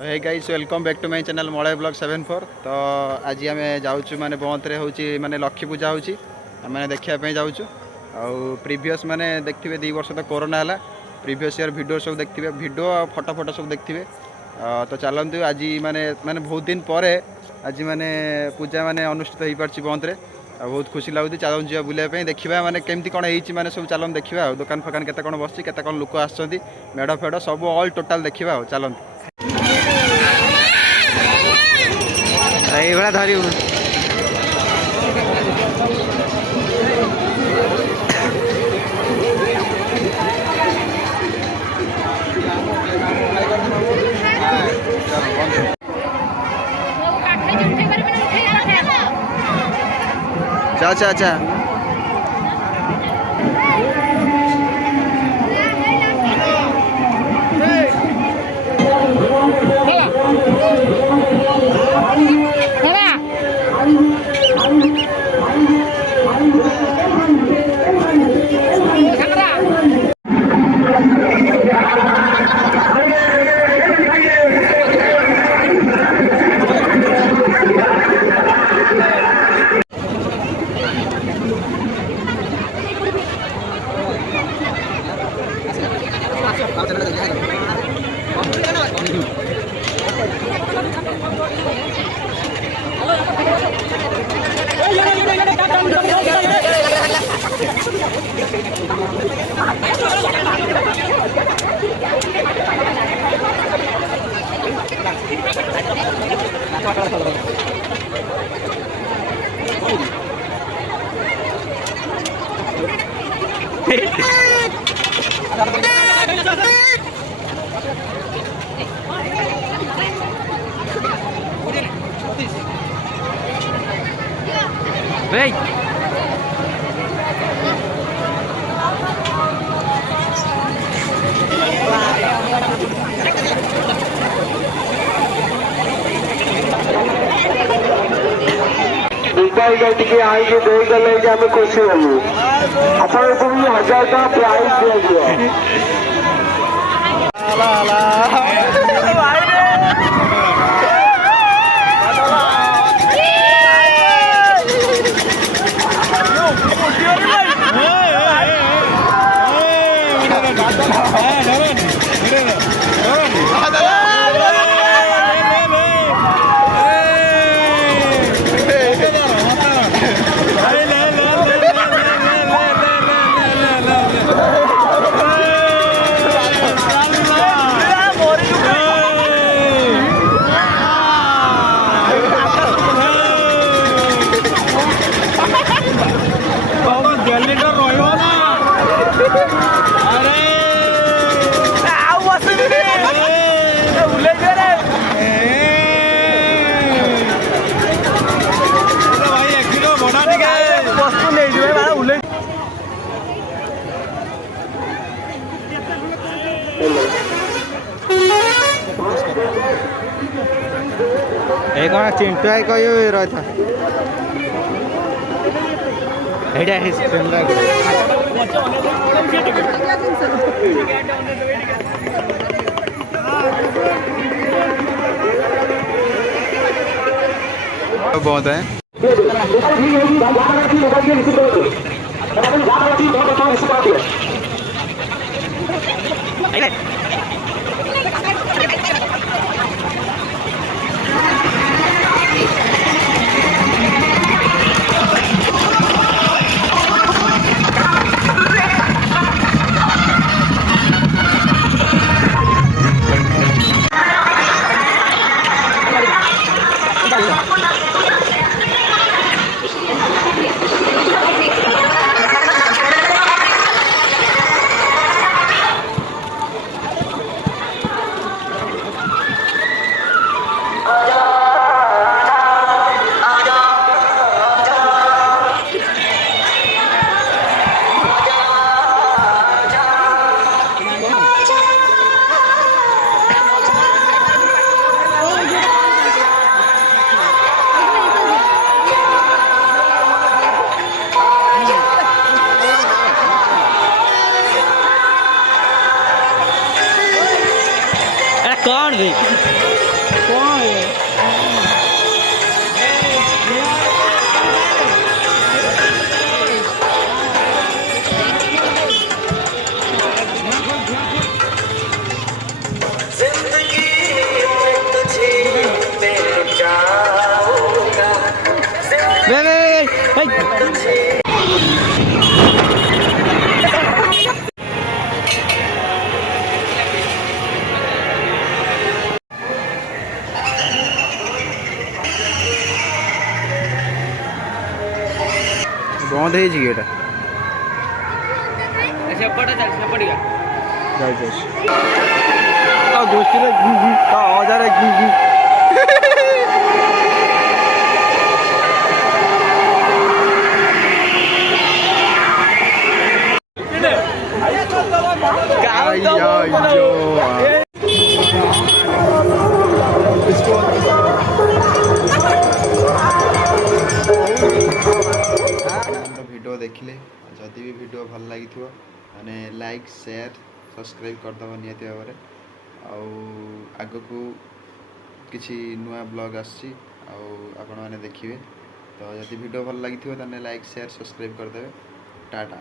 Hey guys welcome back to my channel Malay blog 74। तो आज आम जाऊँ माने बंदरे हूँ माने लक्ष्मी पूजा होची मैंने देखापी जाऊँ प्रीवियस माने देखिए 2 वर्ष तो कोरोना है प्रीवियस ईयर वीडियो सब देखिए वीडियो और फोटो फोटो सब देखिए। तो चलतु आज माने माने बहुत दिन पर आज माने पूजा माने अनुष्ठित हो पार्टी बंदरे बहुत खुशी लगुच। चलूँ जा बुलाइपी देखा माने केमती कौन होने सब चलन देखा दुकान फकान केते कौन बस केते कौन लोक आसछन्ती मेढ़ फेड़ सब ऑल टोटाल देखा चलते ये धर अच्छा अच्छा Vem! टिके आईके देगले आम खुशी हलु आपण 1000 का प्राइज दिया कौन चिंटू आई कह रहा था बहुत है रे कौन है ବନ୍ଦ ହେଇଛି କି ଏଇଟା ସେପଟେ ଚାଲ ସେପଟିକା ଯାଉଛି ଆଉ ଗୋଷ୍ଠୀରେ ହଜାରେ ଭିडिଓ ଦେଖିଲେ ଯଦି ବି ଭିଡ଼ିଓ ଭଲ ଲାଗିଥିବ ମାନେ ଲାଇକ୍ ସେୟାର ସବସ୍କ୍ରାଇବ୍ କରିଦେବ ନିହାତି ଭାବରେ ଆଉ ଆଗକୁ କିଛି ନୂଆ ବ୍ଲଗ୍ ଆସୁଛି ଆଉ ଆପଣମାନେ ଦେଖିବେ ତ ଯଦି ଭିଡ଼ିଓ ଭଲ ଲାଗିଥିବ ତାହେଲେ ଲାଇକ୍ ସେୟାର ସବସ୍କ୍ରାଇବ୍ କରିଦେବେ ଟାଟା।